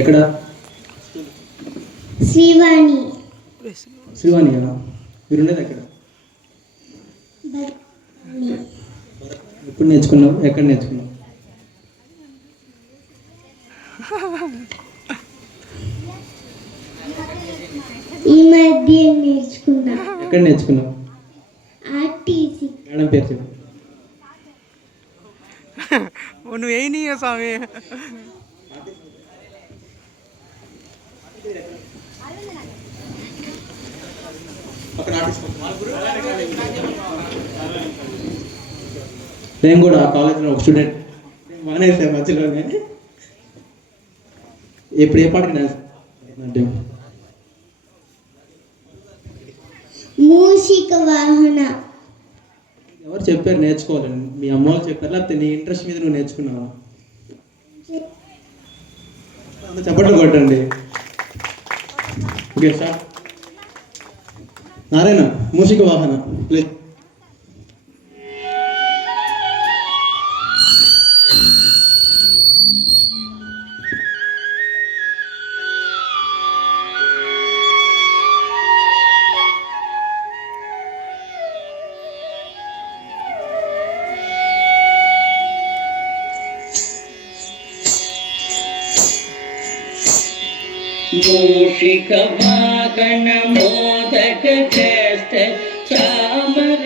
ఎక్కడ? శ్రీవాణి. శ్రీవాణియా? మీరు ఉండేది ఎక్కడ? ఎప్పుడు నేర్చుకున్నావు? ఎక్కడ నేర్చుకున్నావు? ఈ మధ్య నేర్చుకున్నా. ఎక్కడ నేర్చుకున్నావు? ఆర్టీసీ. మేడం పేరు చెప్పు. నువ్వు ఏ నీ స్వామి. నేను కూడా ఆ కాలేజీలో ఒక స్టూడెంట్. మానేసాను మధ్యలోనే. ఎప్పుడు ఏ పాటకి డాన్స్ అంటే మూషిక వాహన. ఎవరు చెప్పారు నేర్చుకోవాలని? మీ అమ్మ వాళ్ళు చెప్పారు లేకపోతే నీ ఇంట్రెస్ట్ మీద నువ్వు నేర్చుకున్నావా? చెప్పట్లు కొట్టండి. Okay sir. నారాయణ మూషిక వాహన ప్లీజ్. మూషిక వాహన మోదక చేస్తే చామర